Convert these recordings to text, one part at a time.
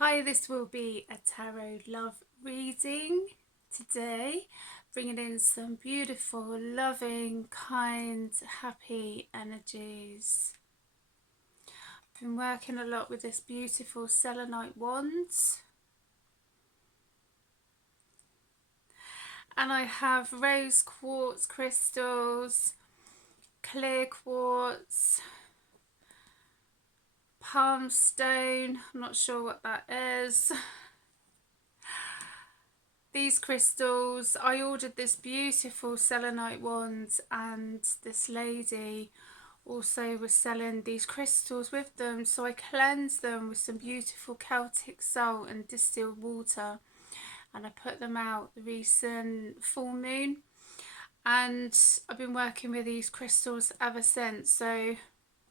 Hi, this will be a tarot love reading today, bringing in some beautiful, loving, kind, happy energies. I've been working a lot with this beautiful selenite wand, and I have rose quartz crystals, clear quartz, palm stone, I'm not sure what that is. These crystals, I ordered this beautiful selenite wand, and this lady also was selling these crystals with them, so I cleansed them with some beautiful Celtic salt and distilled water, and I put them out the recent full moon, and I've been working with these crystals ever since. So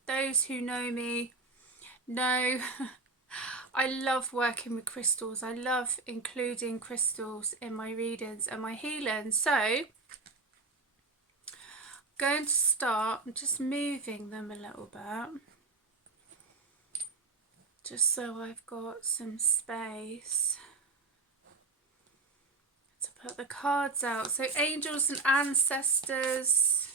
those who know me know I love working with crystals. I love including crystals in my readings and my healing. So I'm going to start, I'm just moving them a little bit, just so I've got some space to put the cards out. So angels and ancestors.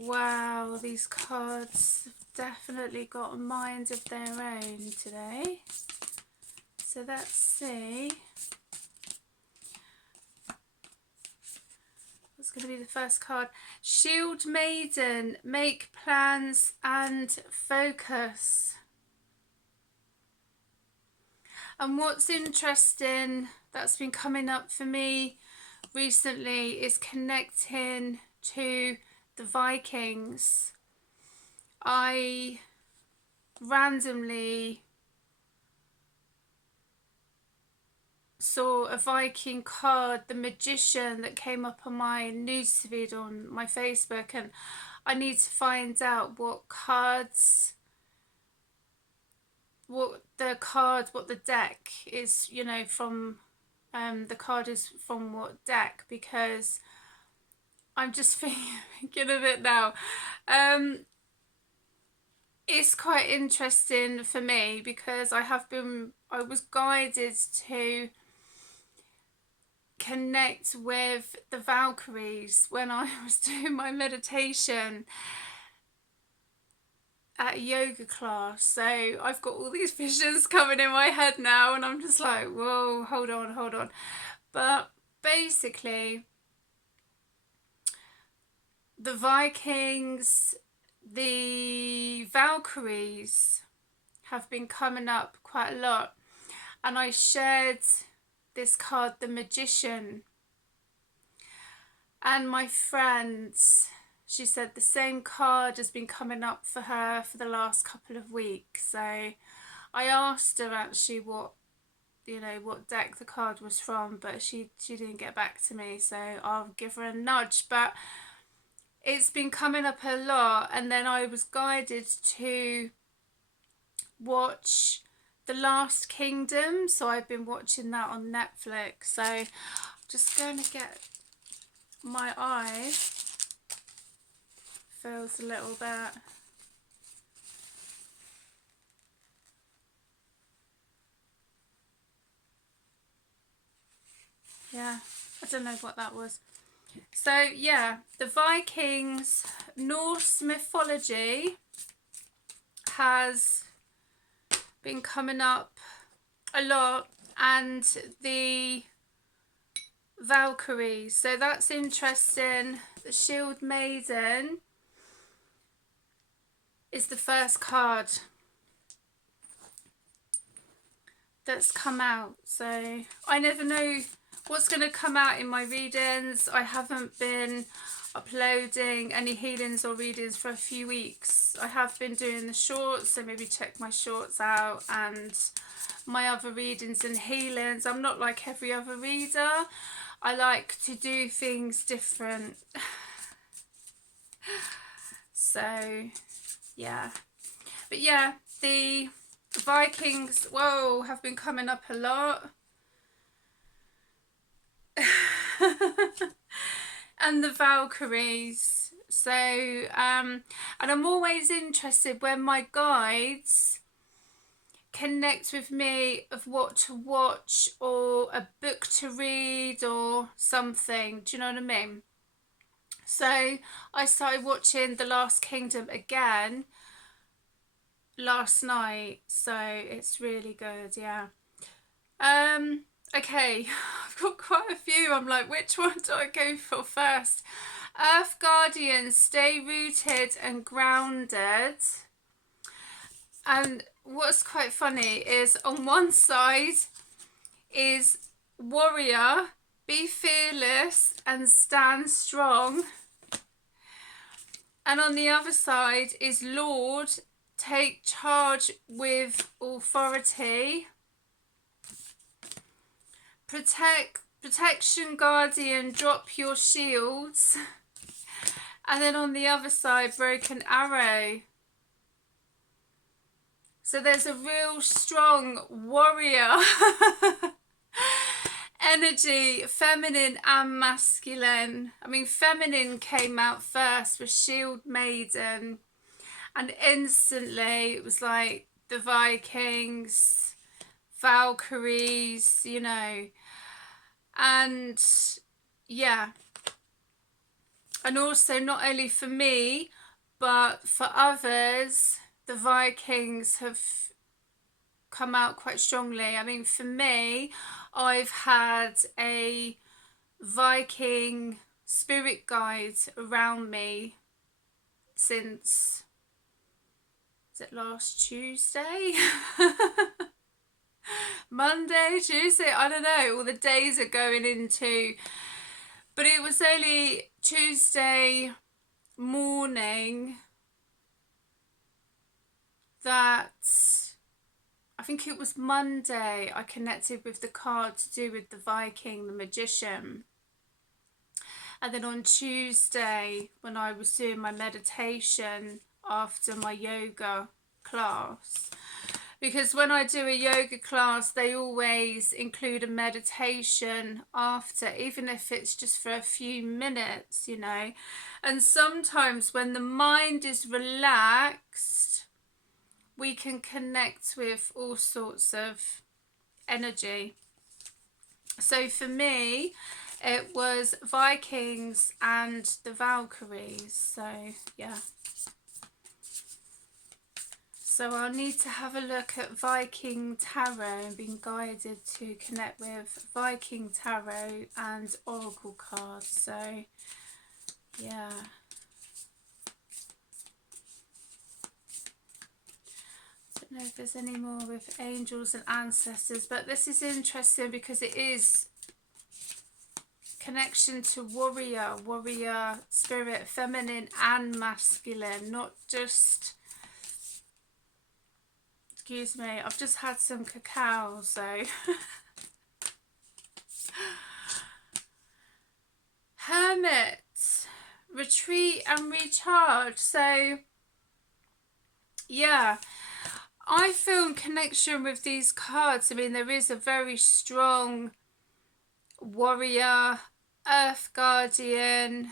Wow, these cards have definitely got a mind of their own today. So let's see. What's going to be the first card? Shield Maiden, make plans and focus. And what's interesting that's been coming up for me recently is connecting to the Vikings. I randomly saw a Viking card, the Magician, that came up on my newsfeed on my Facebook, and I need to find out what the deck is, you know, from the card is from what deck, because I'm just thinking of it now. It's quite interesting for me because I was guided to connect with the Valkyries when I was doing my meditation at a yoga class. So I've got all these visions coming in my head now, and I'm just like, whoa, hold on. But basically, the Vikings, the Valkyries have been coming up quite a lot, and I shared this card, the Magician, and my friend, she said the same card has been coming up for her for the last couple of weeks. So I asked her actually what deck the card was from, but she didn't get back to me, so I'll give her a nudge. But it's been coming up a lot, and then I was guided to watch The Last Kingdom, so I've been watching that on Netflix. So I'm just going to get my eye, feels a little bit, yeah, I don't know what that was. So yeah, the Vikings, Norse mythology has been coming up a lot, and the Valkyries, so that's interesting. The Shield Maiden is the first card that's come out, so I never know what's going to come out in my readings. I haven't been uploading any healings or readings for a few weeks. I have been doing the shorts, so maybe check my shorts out, and my other readings and healings. I'm not like every other reader. I like to do things different. So yeah, but yeah, the Vikings, whoa, have been coming up a lot. And the Valkyries, So, and I'm always interested when my guides connect with me of what to watch or a book to read or something. Do you know what I mean? So I started watching The Last Kingdom again last night, so it's really good. Yeah. Okay, I've got quite a few. I'm like, which one do I go for first? Earth Guardians, stay rooted and grounded. And what's quite funny is on one side is warrior, be fearless and stand strong. And on the other side is Lord, take charge with authority. Protection guardian, drop your shields. And then on the other side, broken arrow. So there's a real strong warrior energy, feminine and masculine. I mean, feminine came out first with Shield Maiden, and instantly it was like the Vikings, Valkyries, you know, and yeah. And also, not only for me, but for others, the Vikings have come out quite strongly. I mean, for me, I've had a Viking spirit guide around me since, is it last Tuesday? Monday, Tuesday, I don't know, all the days are going into, but it was only Tuesday morning that, I think it was Monday, I connected with the card to do with the Viking, the magician. And then on Tuesday, when I was doing my meditation after my yoga class, because when I do a yoga class, they always include a meditation after, even if it's just for a few minutes, you know. And sometimes when the mind is relaxed, we can connect with all sorts of energy. So for me, it was Vikings and the Valkyries. So yeah. So I'll need to have a look at Viking Tarot and being guided to connect with Viking Tarot and Oracle cards. So yeah. I don't know if there's any more with angels and ancestors, but this is interesting because it is connection to warrior spirit, feminine and masculine, not just, excuse me, I've just had some cacao, so Hermit, retreat and recharge. So yeah, I feel in connection with these cards. I mean, there is a very strong warrior, earth guardian,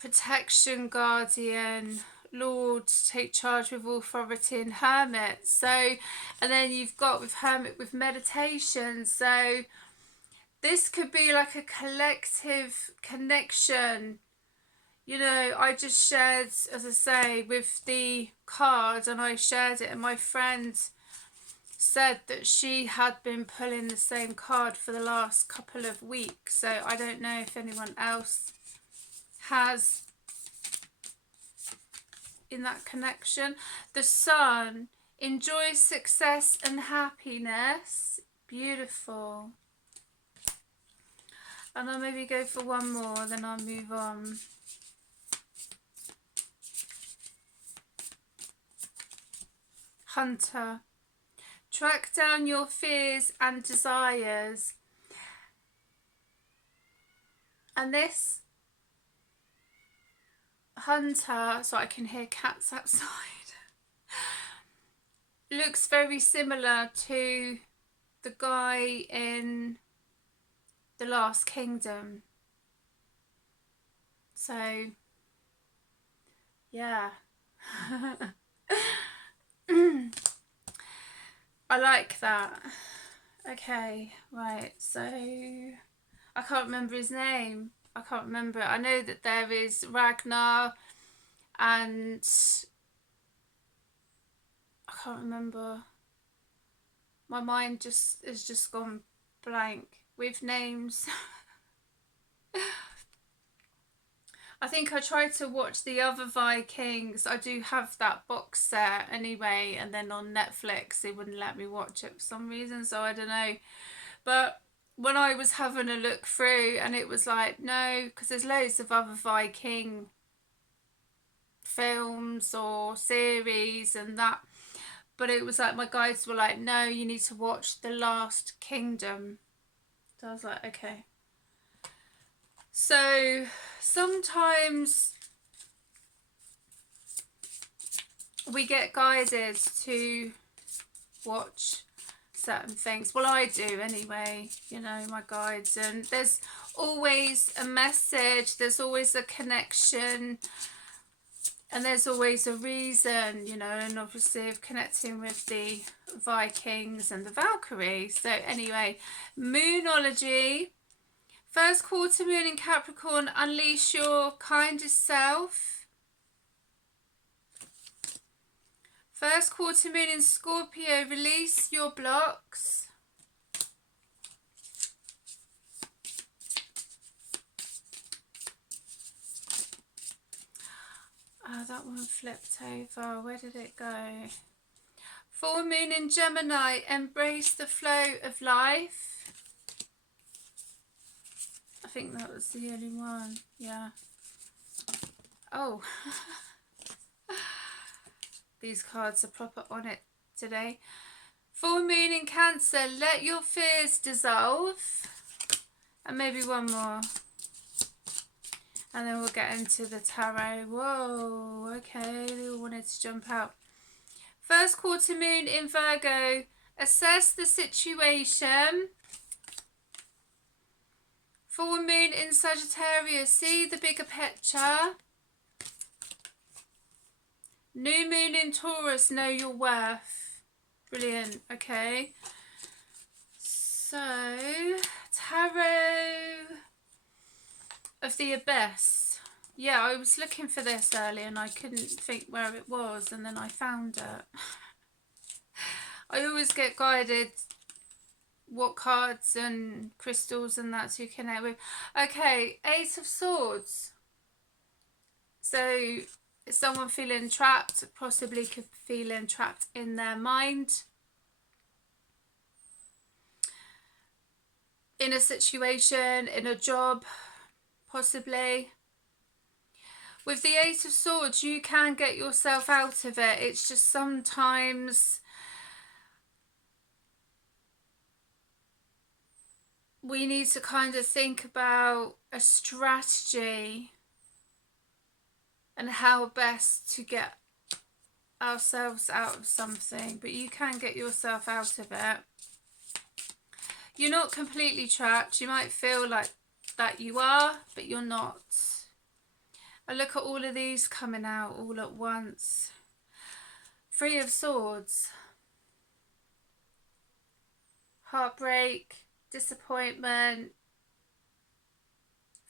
protection guardian, Lord, take charge with authority, and hermit. So, and then you've got with hermit with meditation. So this could be like a collective connection. You know, I just shared, as I say, with the card, and I shared it, and my friend said that she had been pulling the same card for the last couple of weeks. So I don't know if anyone else has in that connection. The Sun, enjoy success and happiness. Beautiful. And I'll maybe go for one more, then I'll move on. Hunter, track down your fears and desires. And this hunter, so I can hear cats outside, looks very similar to the guy in The Last Kingdom. So Yeah. I like that. Okay, right, so I can't remember his name. I can't remember. I know that there is Ragnar and I can't remember. My mind just has just gone blank with names. I think I tried to watch the other Vikings. I do have that box set anyway, and then on Netflix they wouldn't let me watch it for some reason, so I don't know. But when I was having a look through, and it was like, no, because there's loads of other Viking films or series and that, but it was like my guides were like, no, you need to watch The Last Kingdom. So I was like, okay. So sometimes we get guided to watch certain things. Well, I do anyway, you know, my guides, and there's always a message, there's always a connection, and there's always a reason, you know, and obviously of connecting with the Vikings and the Valkyries. So anyway, Moonology. First quarter moon in Capricorn, unleash your kindest self. First quarter moon in Scorpio, release your blocks. Oh, that one flipped over. Where did it go? Full moon in Gemini, embrace the flow of life. I think that was the only one. Yeah. Oh. These cards are proper on it today. Full moon in Cancer, let your fears dissolve. And maybe one more. And then we'll get into the tarot. Whoa, okay, they all wanted to jump out. First quarter moon in Virgo, assess the situation. Full moon in Sagittarius, see the bigger picture. New moon in Taurus, know your worth. Brilliant, okay. So, Tarot of the Abyss. Yeah, I was looking for this earlier and I couldn't think where it was, and then I found it. I always get guided what cards and crystals and that to connect with. Okay, Ace of Swords. So, is someone feeling trapped? Possibly could feeling trapped in their mind, in a situation, in a job, possibly. With the Eight of Swords, you can get yourself out of it. It's just sometimes we need to kind of think about a strategy and how best to get ourselves out of something, but you can get yourself out of it. You're not completely trapped. You might feel like that you are, but you're not. I look at all of these coming out all at once. Three of Swords. Heartbreak, disappointment,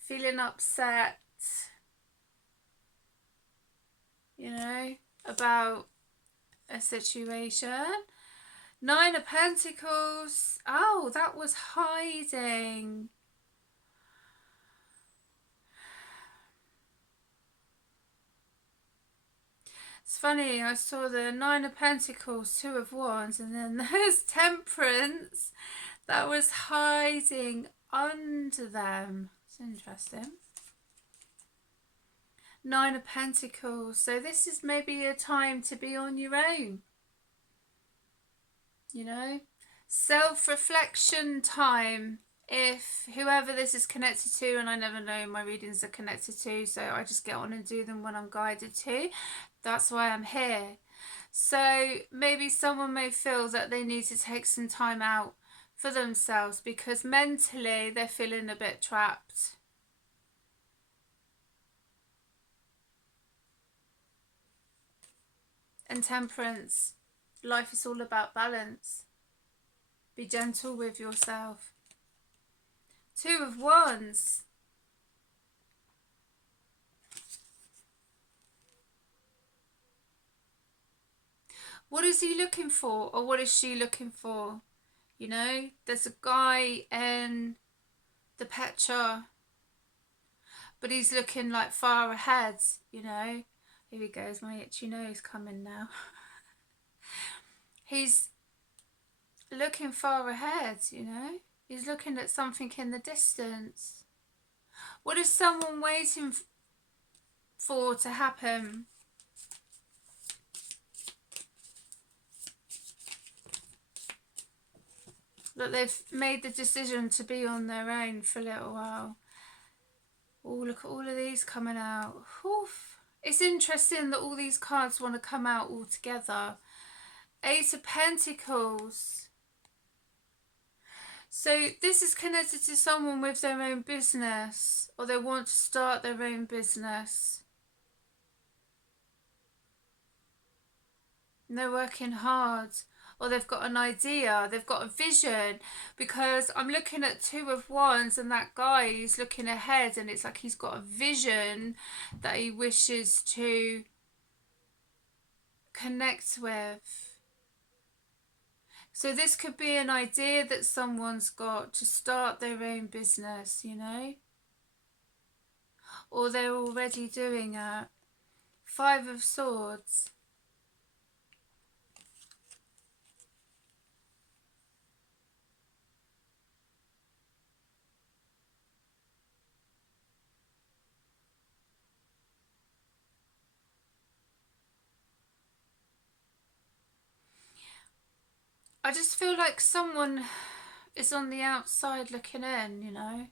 feeling upset, you know, about a situation. Nine of Pentacles. Oh, that was hiding. It's funny, I saw the Nine of Pentacles, Two of Wands, and then there's Temperance that was hiding under them. It's interesting. Nine of Pentacles. So this is maybe a time to be on your own. You know? Self-reflection time. If whoever this is connected to, and I never know who my readings are connected to, so I just get on and do them when I'm guided to. That's why I'm here. So maybe someone may feel that they need to take some time out for themselves because mentally they're feeling a bit trapped. And Temperance, life is all about balance. Be gentle with yourself. Two of Wands. What is he looking for, or what is she looking for? You know, there's a guy in the picture, but he's looking like far ahead, you know. Here he goes, my itchy nose coming now. He's looking far ahead, you know. He's looking at something in the distance. What is someone waiting for to happen? That they've made the decision to be on their own for a little while. Oh, look at all of these coming out. Oof. It's interesting that all these cards want to come out all together. Eight of Pentacles. So this is connected to someone with their own business, or they want to start their own business. And they're working hard, or they've got an idea, they've got a vision, because I'm looking at Two of Wands and that guy is looking ahead, and it's like he's got a vision that he wishes to connect with. So this could be an idea that someone's got to start their own business, you know, or they're already doing it. Five of Swords. I just feel like someone is on the outside looking in, you know.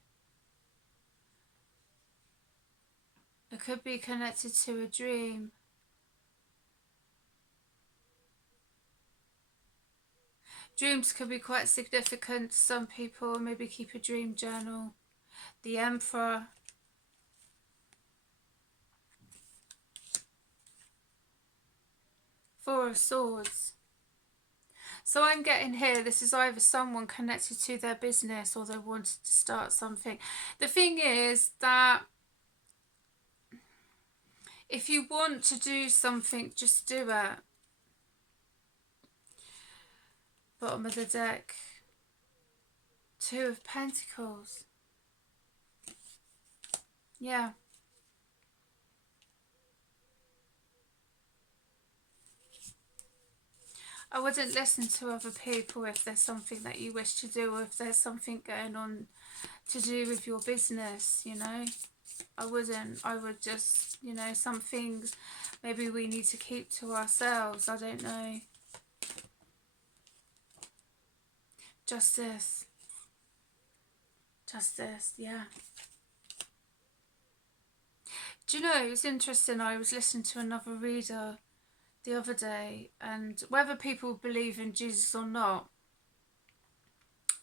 It could be connected to a dream. Dreams could be quite significant to some people. Maybe keep a dream journal. The Emperor. Four of Swords. So I'm getting here, this is either someone connected to their business or they wanted to start something. The thing is that if you want to do something, just do it. Bottom of the deck. Two of Pentacles. Yeah. I wouldn't listen to other people if there's something that you wish to do, or if there's something going on to do with your business, you know. I wouldn't. I would just, you know, some things maybe we need to keep to ourselves. I don't know. Justice. Justice, yeah. Do you know, it's interesting, I was listening to another reader the other day, and whether people believe in Jesus or not,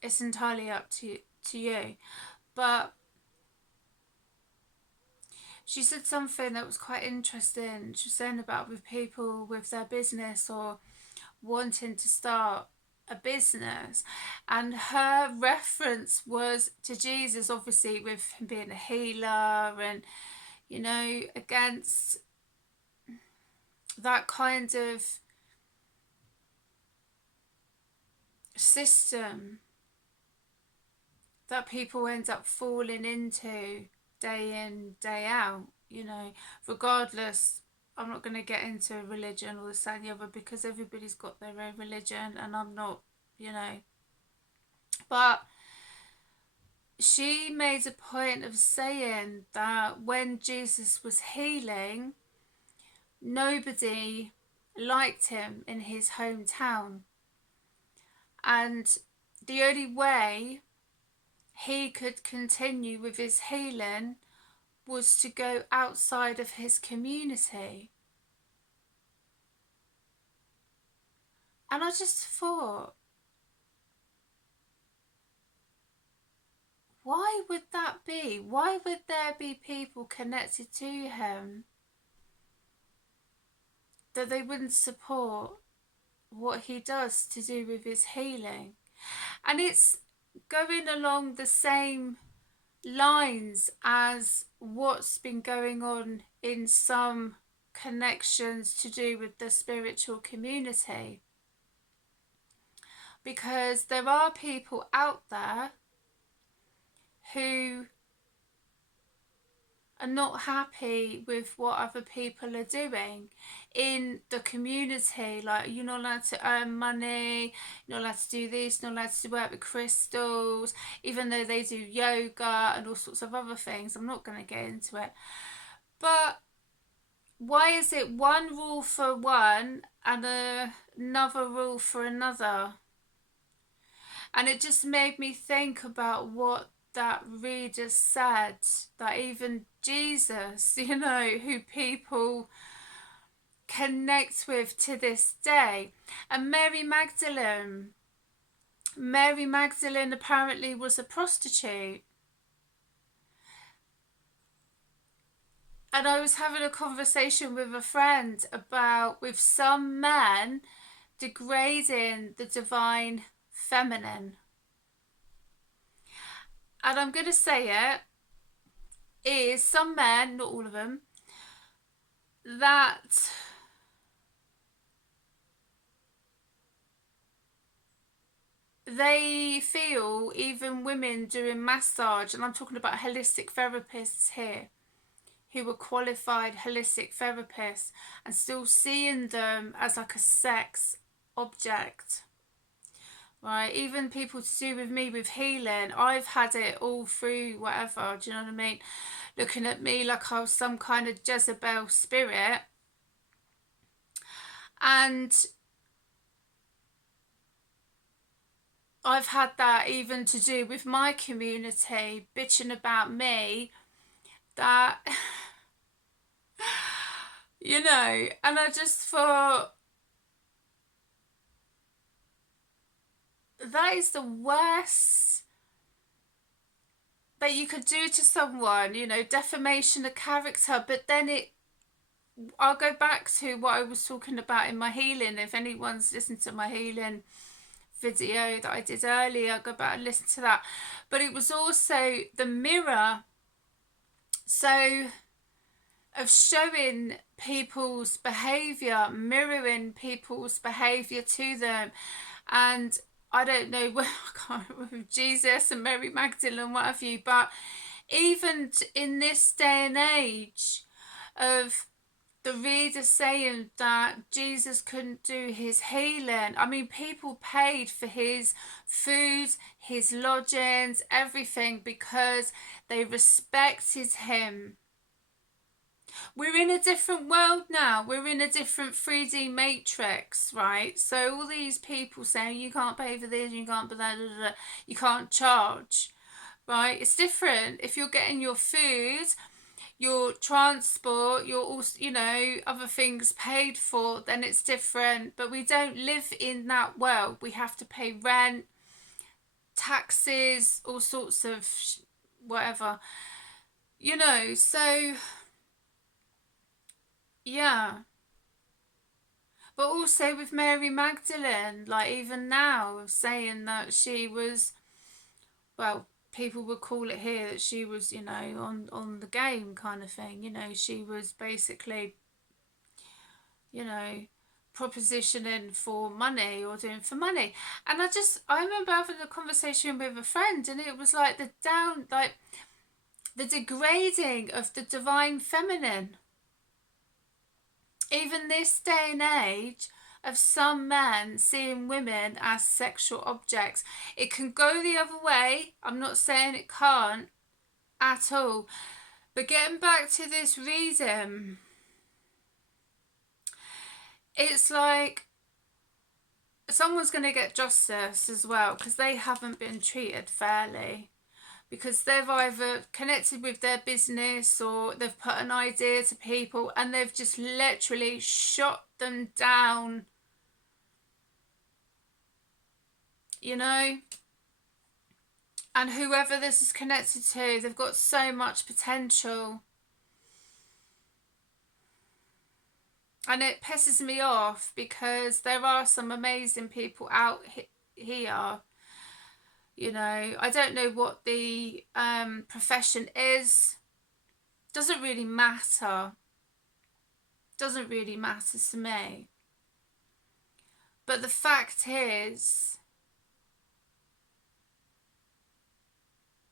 it's entirely up to you. But she said something that was quite interesting. She was saying about with people with their business or wanting to start a business, and her reference was to Jesus, obviously with him being a healer and, you know, against that kind of system that people end up falling into day in, day out, you know, regardless. I'm not going to get into religion or this and the other, because everybody's got their own religion and I'm not, you know. But she made a point of saying that when Jesus was healing, nobody liked him in his hometown. And the only way he could continue with his healing was to go outside of his community. And I just thought, why would that be? Why would there be people connected to him that they wouldn't support what he does to do with his healing. And it's going along the same lines as what's been going on in some connections to do with the spiritual community. Because there are people out there who are not happy with what other people are doing in the community. Like, you're not allowed to earn money, you're not allowed to do this, you're not allowed to work with crystals, even though they do yoga and all sorts of other things. I'm not going to get into it. But why is it one rule for one and another rule for another? And it just made me think about what that reader said, that even Jesus, you know, who people connect with to this day. And Mary Magdalene apparently was a prostitute. And I was having a conversation with a friend about, with some men degrading the divine feminine. And I'm going to say it, is some men, not all of them, that they feel, even women doing massage, and I'm talking about holistic therapists here, who are qualified holistic therapists, and still seeing them as like a sex object. Right, even people to do with me with healing, I've had it all through whatever, do you know what I mean? Looking at me like I was some kind of Jezebel spirit. And I've had that even to do with my community, bitching about me, that, you know, and I just thought, that is the worst that you could do to someone, you know, defamation of character. But then I'll go back to what I was talking about in my healing. If anyone's listened to my healing video that I did earlier, go back and listen to that. But it was also the mirror, so of showing people's behaviour, mirroring people's behaviour to them. And I don't know where I can't remember Jesus and Mary Magdalene, what have you, but even in this day and age of the reader saying that Jesus couldn't do his healing. I mean, people paid for his food, his lodgings, everything, because they respected him. We're in a different world now. We're in a different 3D matrix, right? So all these people saying you can't pay for this, you can't, you can't charge, right? It's different. If you're getting your food, your transport, your also, you know, other things paid for, then it's different. But we don't live in that world. We have to pay rent, taxes, all sorts of whatever, you know. So yeah. But also with Mary Magdalene, like even now, of saying that she was, well, people would call it here that she was, you know, on the game kind of thing. You know, she was basically, you know, propositioning for money or doing for money. And I remember having a conversation with a friend, and it was like the degrading of the divine feminine. Even this day and age of some men seeing women as sexual objects. It can go the other way. I'm not saying it can't at all. But getting back to this reading, it's like someone's going to get justice as well, because they haven't been treated fairly. Because they've either connected with their business or they've put an idea to people and they've just literally shot them down, you know. And whoever this is connected to, they've got so much potential. And it pisses me off because there are some amazing people out here. You know, I don't know what the profession is. Doesn't really matter. Doesn't really matter to me. But the fact is,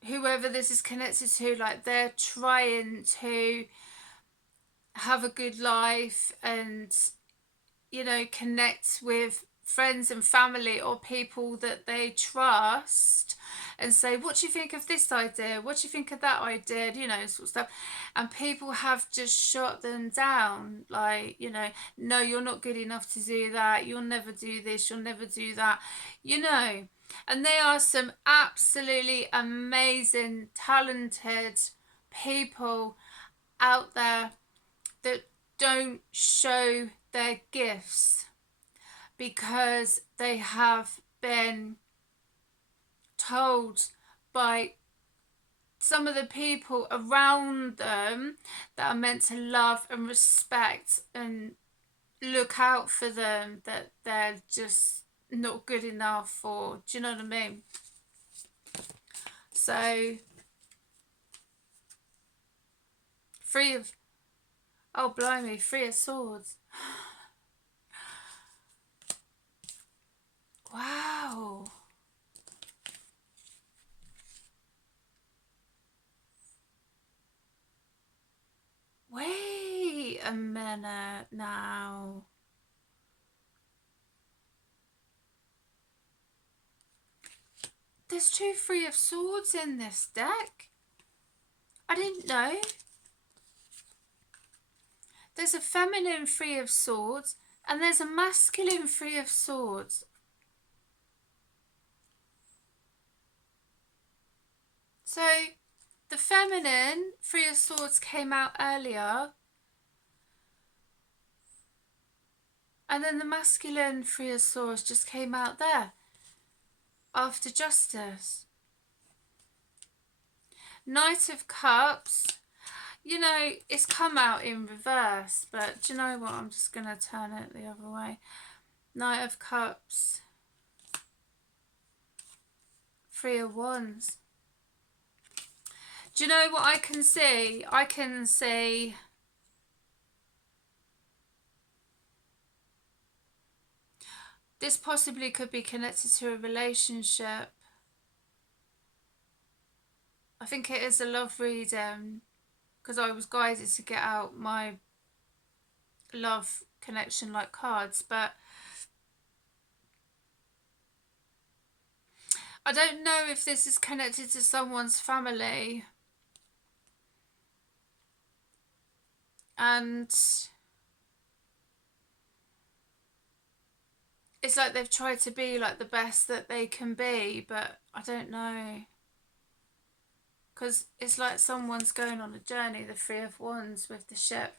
whoever this is connected to, like, they're trying to have a good life and, you know, connect with friends and family or people that they trust and say, what do you think of this idea, what do you think of that idea, you know, sort of stuff. And people have just shut them down, like, you know, no, you're not good enough to do that, you'll never do this, you'll never do that, you know. And they are some absolutely amazing, talented people out there that don't show their gifts because they have been told by some of the people around them that are meant to love and respect and look out for them that they're just not good enough, or do you know what I mean? So free of, oh blimey, free of swords. Wow. Wait a minute now. There's 2 Three of Swords in this deck. I didn't know. There's a feminine Three of Swords and there's a masculine Three of Swords. So the feminine Three of Swords came out earlier, and then the masculine Three of Swords just came out there after Justice. Knight of Cups, you know, it's come out in reverse, but do you know what? I'm just going to turn it the other way. Knight of Cups, Three of Wands. Do you know what I can see? I can see this possibly could be connected to a relationship. I think it is a love reading because I was guided to get out my love connection like cards, but I don't know if this is connected to someone's family. And it's like they've tried to be like the best that they can be, but I don't know. Because it's like someone's going on a journey, the Three of Wands with the ship.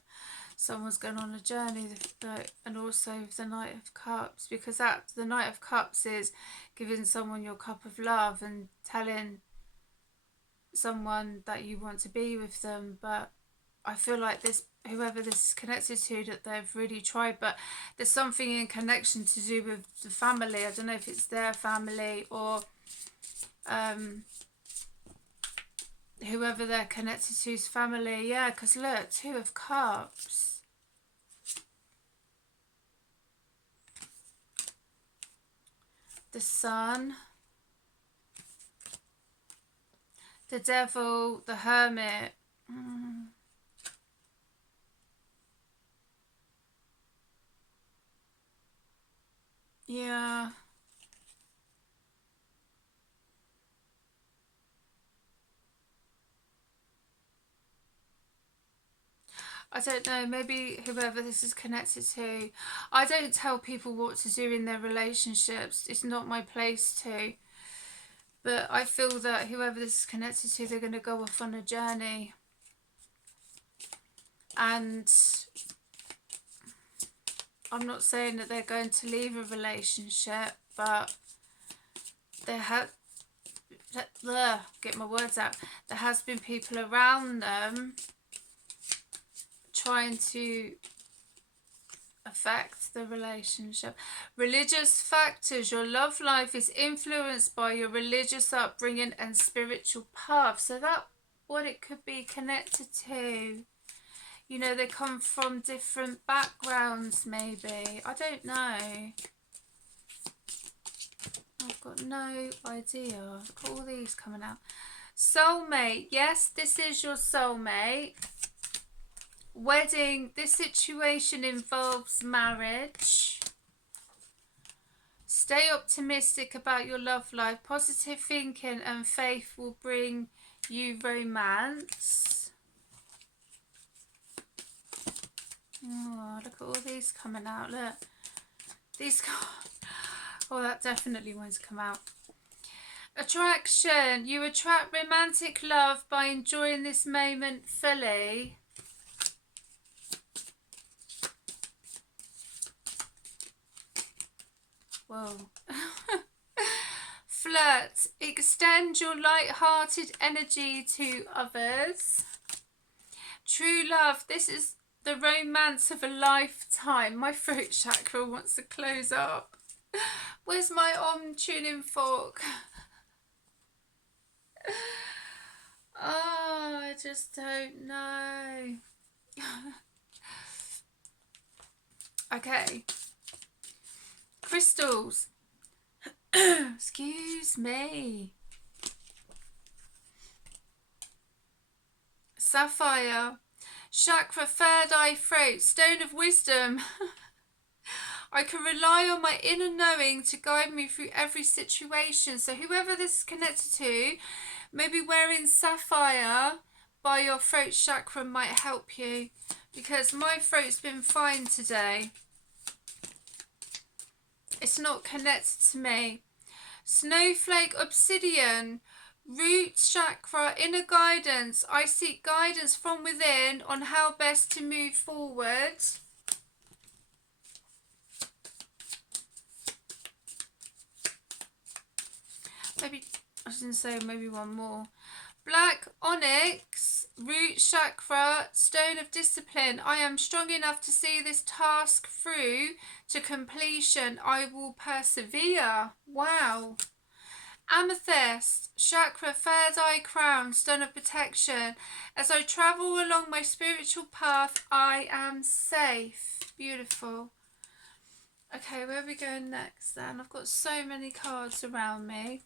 Someone's going on a journey, and also with the Knight of Cups, because that the Knight of Cups is giving someone your cup of love and telling someone that you want to be with them. But I feel like this, whoever this is connected to, that they've really tried, but there's something in connection to do with the family. I don't know if it's their family or whoever they're connected to's family. Yeah, because look, Two of Cups. The Sun. The Devil. The Hermit. Yeah. I don't know, maybe whoever this is connected to. I don't tell people what to do in their relationships. It's not my place to. But I feel that whoever this is connected to, they're going to go off on a journey. And I'm not saying that they're going to leave a relationship, but they have... get my words out. There has been people around them trying to affect the relationship. Religious factors. Your love life is influenced by your religious upbringing and spiritual path. So that's what it could be connected to. You know, they come from different backgrounds, maybe. I don't know. I've got no idea. I've got all these coming out. Soulmate. Yes, this is your soulmate. Wedding. This situation involves marriage. Stay optimistic about your love life. Positive thinking and faith will bring you romance. Oh, look at all these coming out. Look. These. Oh, that definitely wants to come out. Attraction. You attract romantic love by enjoying this moment fully. Whoa. Flirt. Extend your light-hearted energy to others. True love. This is the romance of a lifetime. My throat chakra wants to close up. Where's my tuning fork? Oh, I just don't know. Okay. Crystals. Excuse me. Sapphire. Chakra, third eye, throat. Stone of wisdom. I can rely on my inner knowing to guide me through every situation. So whoever this is connected to, maybe wearing sapphire by your throat chakra might help you, because my throat's been fine today. It's not connected to me. Snowflake, obsidian, root chakra, inner guidance. I seek guidance from within on how best to move forward. Maybe, I was going to say maybe one more. Black onyx, root chakra, stone of discipline. I am strong enough to see this task through to completion. I will persevere. Wow. Amethyst, chakra, third eye crown, stone of protection. As I travel along my spiritual path, I am safe. Beautiful. Okay, where are we going next then? I've got so many cards around me.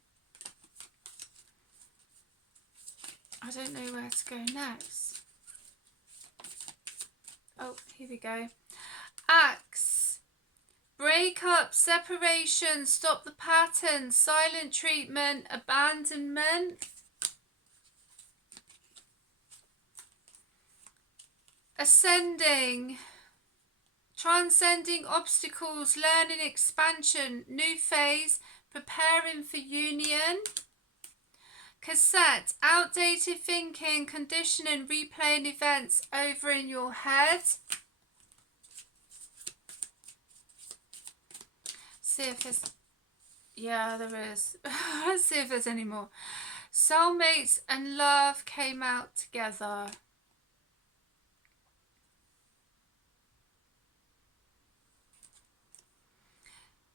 I don't know where to go next. Oh, here we go. Axe. Break up, separation, stop the pattern, silent treatment, abandonment. Ascending. Transcending obstacles, learning expansion, new phase, preparing for union. Cassette, outdated thinking, conditioning, replaying events over in your head. See if there's, yeah, there is. Let's see if there's any more. Soulmates and love came out together.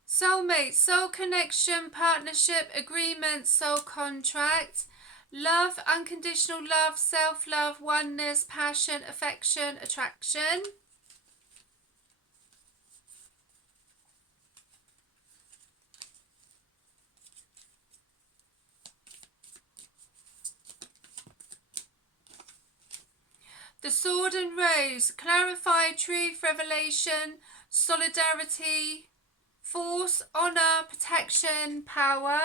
Soulmate, soul connection, partnership, agreement, soul contract, love, unconditional love, self-love, oneness, passion, affection, attraction. The sword and rose, clarify, truth, revelation, solidarity, force, honor, protection, power.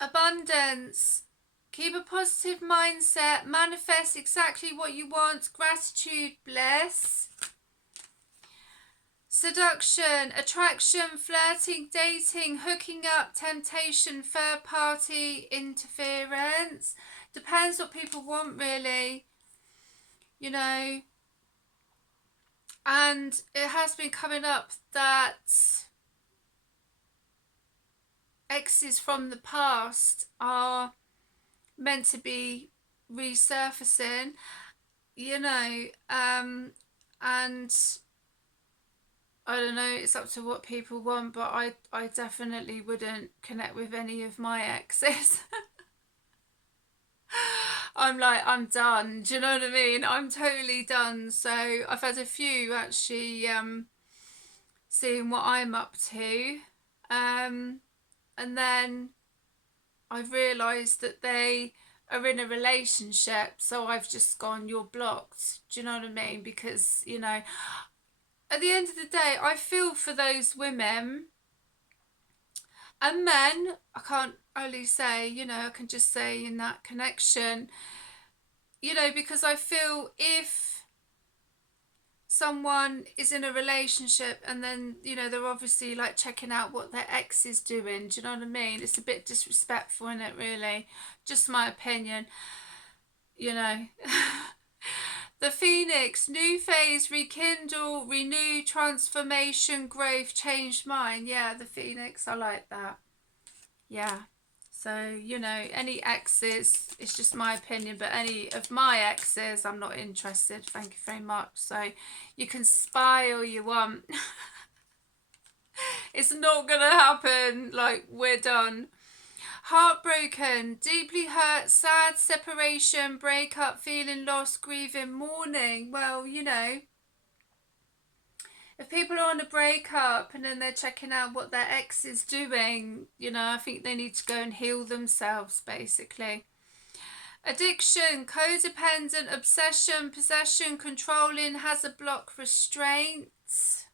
Abundance. Keep a positive mindset. Manifest exactly what you want. Gratitude, bliss. Seduction, attraction, flirting, dating, hooking up, temptation, third party interference. Depends what people want, really. You know. And it has been coming up that exes from the past are meant to be resurfacing, you know, and I don't know, it's up to what people want, but I definitely wouldn't connect with any of my exes. I'm like, I'm done. Do you know what I mean? I'm totally done. So I've had a few actually seeing what I'm up to. And then I've realised that they are in a relationship. So I've just gone, you're blocked. Do you know what I mean? Because, you know, at the end of the day, I feel for those women and men. I can't only say, you know, I can just say in that connection, you know, because I feel if someone is in a relationship and then, you know, they're obviously like checking out what their ex is doing, do you know what I mean? It's a bit disrespectful, isn't it, really? Just my opinion, you know. The Phoenix, new phase, rekindle, renew, transformation, growth, changed mind. Yeah, the Phoenix, I like that. Yeah. So, you know, any exes, it's just my opinion, but any of my exes, I'm not interested. Thank you very much. So you can spy all you want. It's not going to happen. Like, we're done. Heartbroken, deeply hurt, sad, separation, breakup, feeling lost, grieving, mourning. Well, you know, if people are on a breakup and then they're checking out what their ex is doing, you know, I think they need to go and heal themselves, basically. Addiction, codependent, obsession, possession, controlling, has a block, restraints.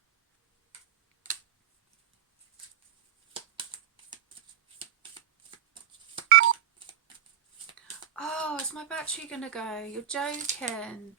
Oh, is my battery gonna go? You're joking.